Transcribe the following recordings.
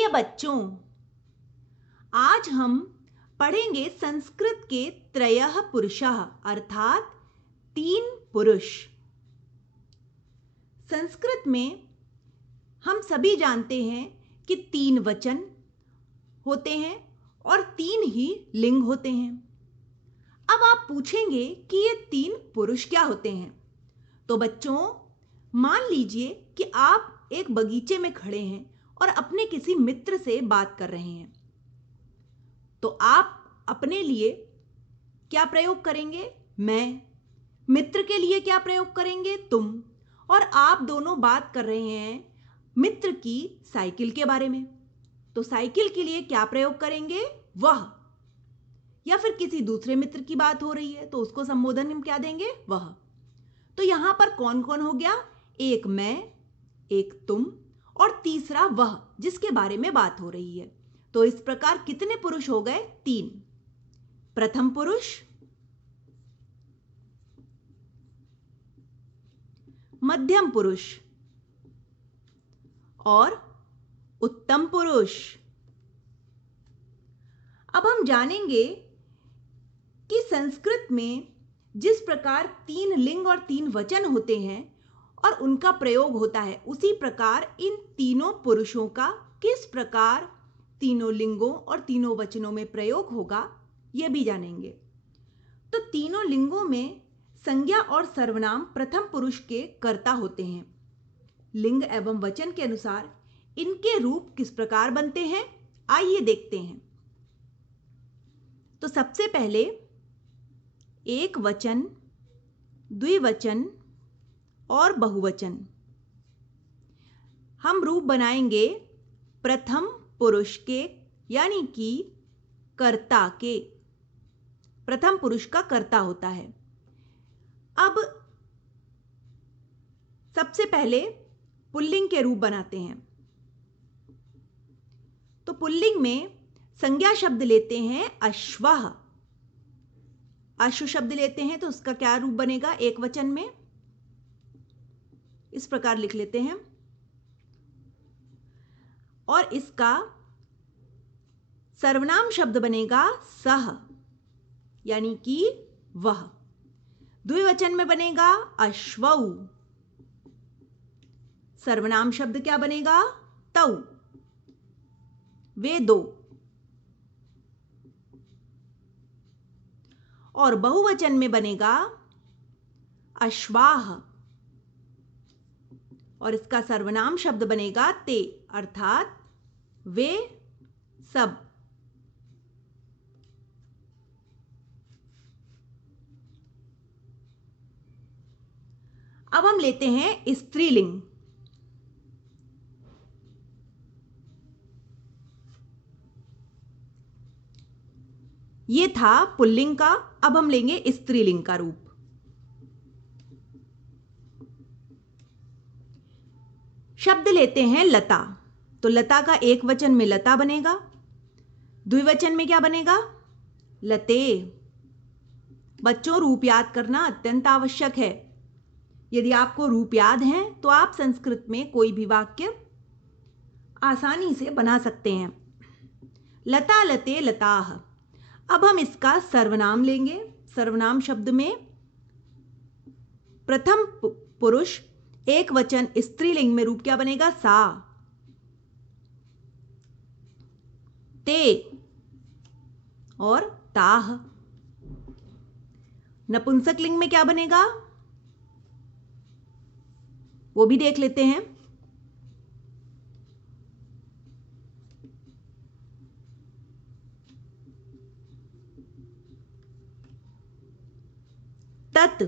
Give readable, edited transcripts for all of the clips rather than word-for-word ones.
प्रिय बच्चों, आज हम पढ़ेंगे संस्कृत के त्रयः पुरुषः अर्थात 3 पुरुष। संस्कृत में हम सभी जानते हैं कि 3 वचन होते हैं और 3 ही लिंग होते हैं। अब आप पूछेंगे कि ये 3 पुरुष क्या होते हैं। तो बच्चों, मान लीजिए कि आप एक बगीचे में खड़े हैं और अपने किसी मित्र से बात कर रहे हैं, तो आप अपने लिए क्या प्रयोग करेंगे? मैं। मित्र के लिए क्या प्रयोग करेंगे? तुम। और आप दोनों बात कर रहे हैं मित्र की साइकिल के बारे में, तो साइकिल के लिए क्या प्रयोग करेंगे? वह। या फिर किसी दूसरे मित्र की बात हो रही है तो उसको संबोधन हम क्या देंगे? वह। तो यहां पर कौन कौन हो गया? एक मैं, एक तुम और तीसरा वह, जिसके बारे में बात हो रही है। तो इस प्रकार कितने पुरुष हो गए? 3। प्रथम पुरुष, मध्यम पुरुष और उत्तम पुरुष। अब हम जानेंगे कि संस्कृत में जिस प्रकार 3 लिंग और 3 वचन होते हैं और उनका प्रयोग होता है, उसी प्रकार इन तीनों पुरुषों का किस प्रकार तीनों लिंगों और तीनों वचनों में प्रयोग होगा, यह भी जानेंगे। तो तीनों लिंगों में संज्ञा और सर्वनाम प्रथम पुरुष के कर्ता होते हैं। लिंग एवं वचन के अनुसार इनके रूप किस प्रकार बनते हैं, आइए देखते हैं। तो सबसे पहले एक वचन, द्विवचन और बहुवचन। हम रूप बनाएंगे प्रथम पुरुष के, यानी कि कर्ता के। प्रथम पुरुष का कर्ता होता है। अब सबसे पहले पुल्लिंग के रूप बनाते हैं। तो पुल्लिंग में संज्ञा शब्द लेते हैं अश्वः। अश्व शब्द लेते हैं तो उसका क्या रूप बनेगा? एक वचन में इस प्रकार लिख लेते हैं। और इसका सर्वनाम शब्द बनेगा सह, यानी कि वह। द्विवचन में बनेगा अश्वौ। सर्वनाम शब्द क्या बनेगा? तौ, वे 2। और बहुवचन में बनेगा अश्वाह और इसका सर्वनाम शब्द बनेगा ते, अर्थात वे सब। अब हम लेते हैं स्त्रीलिंग। ये था पुल्लिंग का, अब हम लेंगे स्त्रीलिंग का रूप। शब्द लेते हैं लता। तो लता का एक वचन में लता बनेगा, द्विवचन में क्या बनेगा? लते। बच्चों, रूप याद करना अत्यंत आवश्यक है। यदि आपको रूप याद हैं तो आप संस्कृत में कोई भी वाक्य आसानी से बना सकते हैं। लता लते लताः। अब हम इसका सर्वनाम लेंगे। सर्वनाम शब्द में प्रथम पुरुष एक वचन स्त्रीलिंग में रूप क्या बनेगा? सा, ते और ताह। नपुंसक लिंग में क्या बनेगा, वो भी देख लेते हैं। तत्,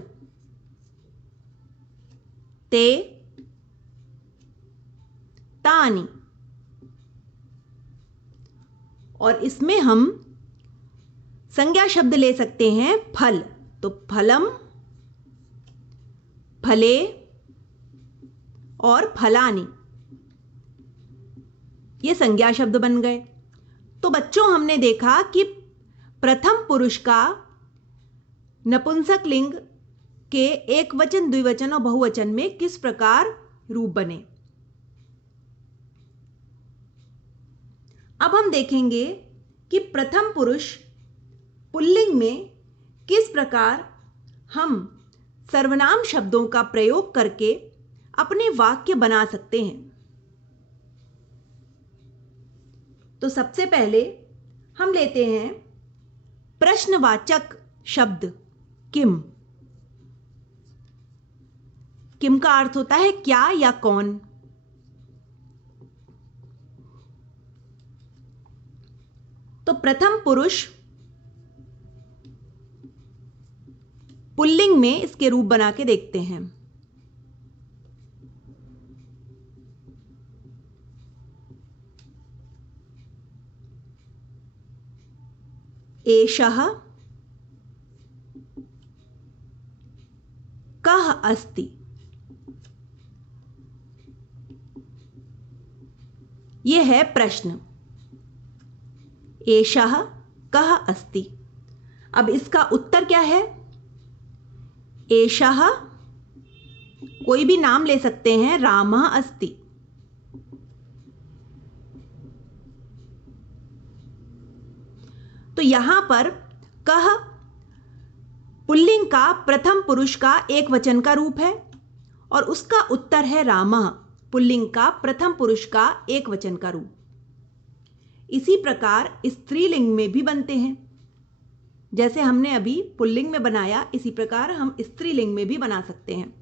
ते, तानि। और इसमें हम संज्ञा शब्द ले सकते हैं फल। तो फलम, फले और फलानि, ये संज्ञा शब्द बन गए। तो बच्चों, हमने देखा कि प्रथम पुरुष का नपुंसक लिंग के एक वचन, द्विवचन और बहुवचन में किस प्रकार रूप बने। अब हम देखेंगे कि प्रथम पुरुष पुल्लिंग में किस प्रकार हम सर्वनाम शब्दों का प्रयोग करके अपने वाक्य बना सकते हैं। तो सबसे पहले हम लेते हैं प्रश्नवाचक शब्द किम। किम का अर्थ होता है क्या या कौन। तो प्रथम पुरुष पुल्लिंग में इसके रूप बना के देखते हैं। एषः कः अस्ति। यह है प्रश्न, एषः कः अस्ति। अब इसका उत्तर क्या है? एषः कोई भी नाम ले सकते हैं, रामः अस्ति। तो यहां पर कः पुल्लिंग का प्रथम पुरुष का एक वचन का रूप है और उसका उत्तर है रामः, पुल्लिंग का प्रथम पुरुष का एक वचन का रूप। इसी प्रकार स्त्रीलिंग में भी बनते हैं। जैसे हमने अभी पुल्लिंग में बनाया, इसी प्रकार हम स्त्रीलिंग में भी बना सकते हैं।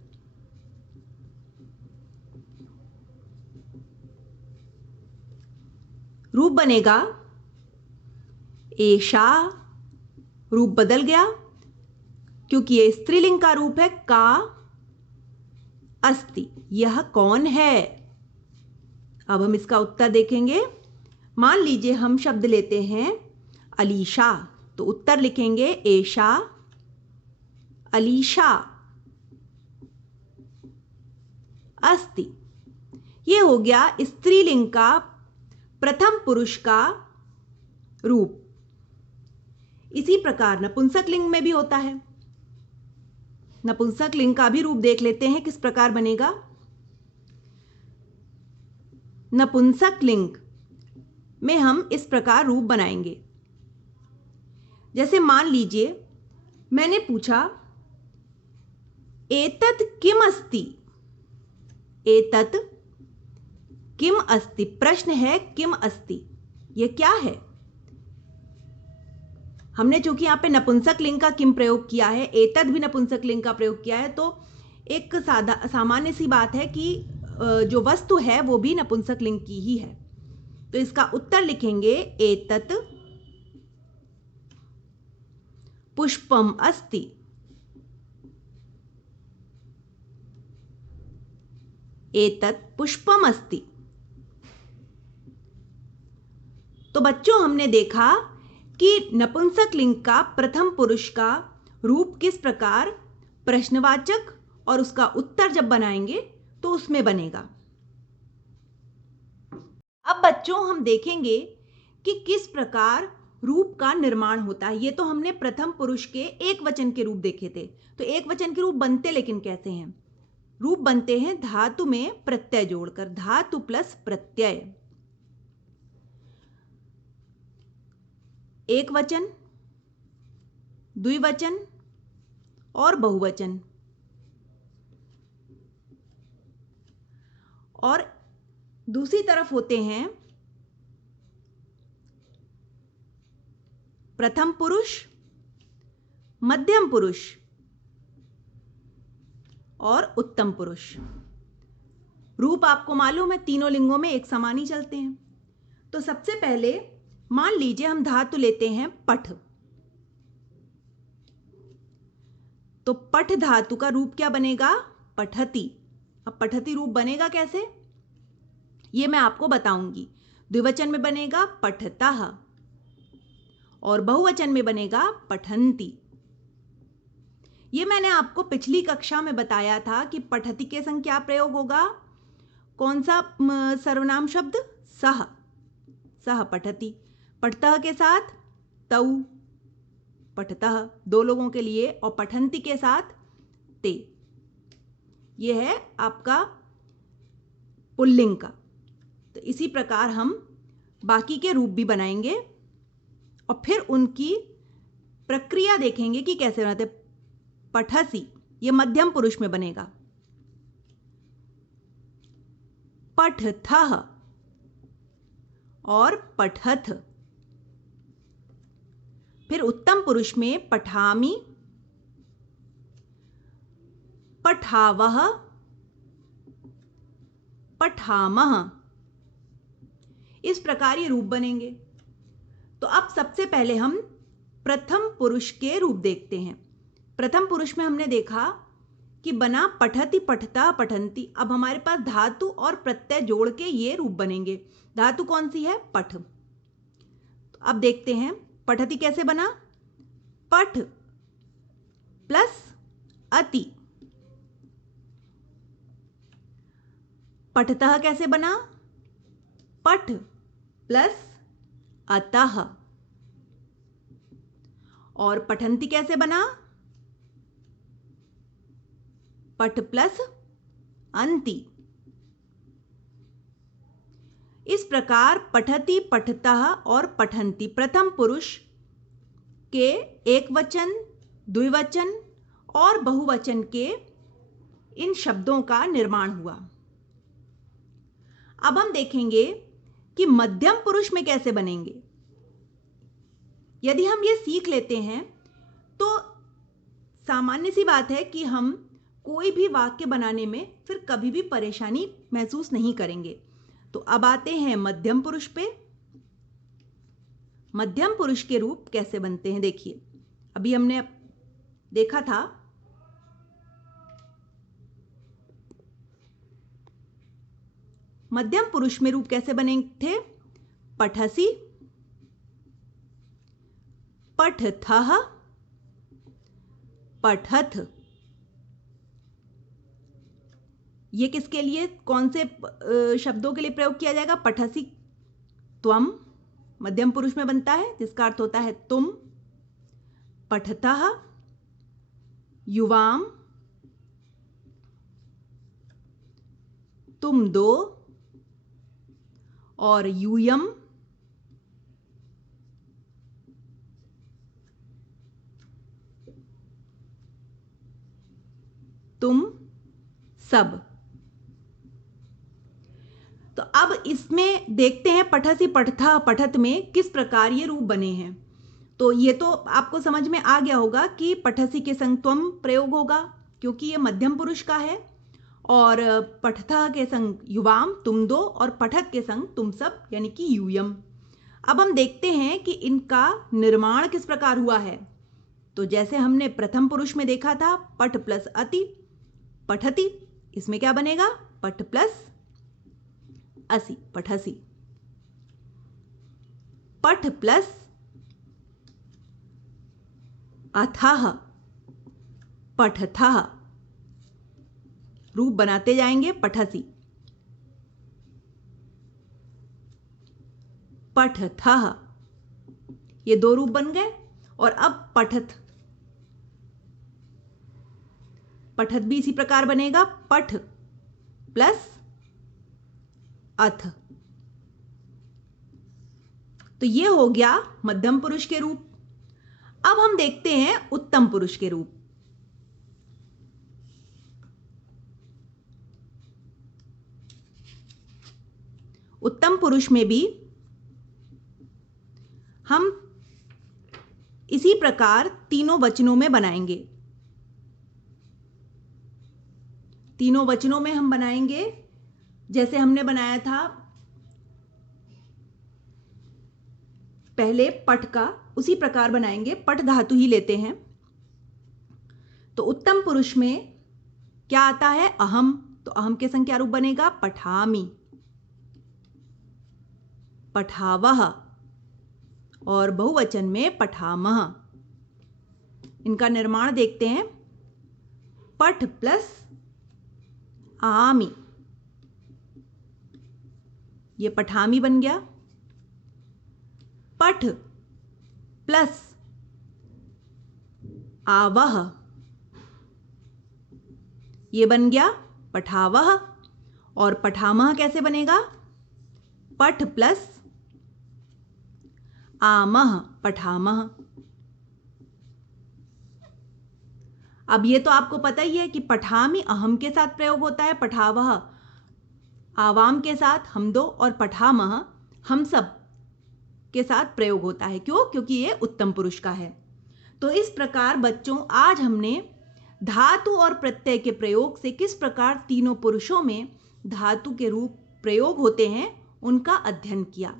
रूप बनेगा एषा, रूप बदल गया क्योंकि यह स्त्रीलिंग का रूप है। का अस्ति, यह कौन है। अब हम इसका उत्तर देखेंगे। मान लीजिए हम शब्द लेते हैं अलीशा, तो उत्तर लिखेंगे एषा अलीशा अस्ति। यह हो गया स्त्रीलिंग का प्रथम पुरुष का रूप। इसी प्रकार नपुंसक लिंग में भी होता है। नपुंसक लिंग का भी रूप देख लेते हैं किस प्रकार बनेगा। नपुंसक लिंग में हम इस प्रकार रूप बनाएंगे। जैसे मान लीजिए मैंने पूछा एतत् किम अस्ति। एतत् किम अस्ति, प्रश्न है किम अस्ति, यह क्या है। हमने चूंकि यहां पे नपुंसक लिंग का किम प्रयोग किया है, एतत् भी नपुंसक लिंग का प्रयोग किया है, तो एक सामान्य सी बात है कि जो वस्तु है वो भी नपुंसक लिंग की ही है। तो इसका उत्तर लिखेंगे एतत् पुष्पम अस्ति। एतत् पुष्पम अस्ति। तो बच्चों, हमने देखा कि नपुंसक लिंग का प्रथम पुरुष का रूप किस प्रकार प्रश्नवाचक और उसका उत्तर जब बनाएंगे तो उसमें बनेगा। अब बच्चों हम देखेंगे कि किस प्रकार रूप का निर्माण होता है। ये तो हमने प्रथम पुरुष के एक वचन के रूप देखे थे। तो एक वचन के रूप बनते लेकिन कैसे हैं? रूप बनते हैं धातु में प्रत्यय जोड़कर, धातु प्लस प्रत्यय। एक वचन, द्विवचन और बहुवचन। और दूसरी तरफ होते हैं प्रथम पुरुष, मध्यम पुरुष और उत्तम पुरुष। रूप आपको मालूम है तीनों लिंगों में एक समान ही चलते हैं। तो सबसे पहले मान लीजिए हम धातु लेते हैं पठ। तो पठ धातु का रूप क्या बनेगा? पठति। अब पठति रूप बनेगा कैसे, ये मैं आपको बताऊंगी। द्विवचन में बनेगा पठतः और बहुवचन में बनेगा पठन्ति। ये मैंने आपको पिछली कक्षा में बताया था कि पठति के संग क्या प्रयोग होगा। कौन सा सर्वनाम शब्द? सह। सह पठति। पठतः के साथ तौ, पठतः दो लोगों के लिए, और पठन्ति के साथ ते। यह है आपका पुल्लिंग का। तो इसी प्रकार हम बाकी के रूप भी बनाएंगे और फिर उनकी प्रक्रिया देखेंगे कि कैसे बनाते। पठसी ये मध्यम पुरुष में बनेगा। पठथः और पठथ। फिर उत्तम पुरुष में पठामि, पठावः, पठामः। इस प्रकार ये रूप बनेंगे। तो अब सबसे पहले हम प्रथम पुरुष के रूप देखते हैं। प्रथम पुरुष में हमने देखा कि बना पठति, पठता, पठन्ति। अब हमारे पास धातु और प्रत्यय जोड़ के ये रूप बनेंगे। धातु कौन सी है? पठ। तो अब देखते हैं पठति कैसे बना। पठ प्लस अति। पठतः कैसे बना? पठ प्लस अतः। और पठन्ति कैसे बना? पठ प्लस अन्ति। इस प्रकार पठति, पठतः और पठन्ति प्रथम पुरुष के एक वचन, द्विवचन और बहुवचन के इन शब्दों का निर्माण हुआ। अब हम देखेंगे कि मध्यम पुरुष में कैसे बनेंगे। यदि हम ये सीख लेते हैं तो सामान्य सी बात है कि हम कोई भी वाक्य बनाने में फिर कभी भी परेशानी महसूस नहीं करेंगे। तो अब आते हैं मध्यम पुरुष पे। मध्यम पुरुष के रूप कैसे बनते हैं देखिए। अभी हमने देखा था मध्यम पुरुष में रूप कैसे बने थे। पठसि, पठथः, पठथ। ये किसके लिए, कौन से शब्दों के लिए प्रयोग किया जाएगा। पठसि त्वम मध्यम पुरुष में बनता है जिसका अर्थ होता है तुम। पठतः युवाम, तुम दो। और यूयम तुम सब। तो अब इसमें देखते हैं पठसि, पठथा, पठत में किस प्रकार ये रूप बने हैं। तो ये तो आपको समझ में आ गया होगा कि पठसि के संग त्वम प्रयोग होगा क्योंकि ये मध्यम पुरुष का है, और पठथा के संग युवाम तुम दो, और पठत के संग तुम सब यानी कि यूयम। अब हम देखते हैं कि इनका निर्माण किस प्रकार हुआ है। तो जैसे हमने प्रथम पुरुष में देखा था पठ प्लस अति, पठति। इसमें क्या बनेगा? पठ प्लस असि, पठसि। पठ प्लस अथः, पठथः। रूप बनाते जाएंगे। पठसि, पठथः, ये दो रूप बन गए। और अब पठत, पठत भी इसी प्रकार बनेगा। पठ प्लस अथ। तो ये हो गया मध्यम पुरुष के रूप। अब हम देखते हैं उत्तम पुरुष के रूप। उत्तम पुरुष में भी हम इसी प्रकार तीनों वचनों में बनाएंगे। तीनों वचनों में हम बनाएंगे जैसे हमने बनाया था पहले पठ का, उसी प्रकार बनाएंगे। पठ धातु ही लेते हैं। तो उत्तम पुरुष में क्या आता है? अहम। तो अहम के संग क्या रूप बनेगा? पठामि, पठावः। और बहुवचन में पठामः। इनका निर्माण देखते हैं। पठ प्लस आमि, ये पठामि बन गया। पठ प्लस आवह, ये बन गया पठावह। और पठामह कैसे बनेगा? पठ प्लस आमः पठामः। अब ये तो आपको पता ही है कि पठामि अहम के साथ प्रयोग होता है, पठावह आवाम के साथ हम दो, और पठामह हम सब के साथ प्रयोग होता है। क्यों? क्योंकि ये उत्तम पुरुष का है। तो इस प्रकार बच्चों, आज हमने धातु और प्रत्यय के प्रयोग से किस प्रकार तीनों पुरुषों में धातु के रूप प्रयोग होते हैं उनका अध्ययन किया।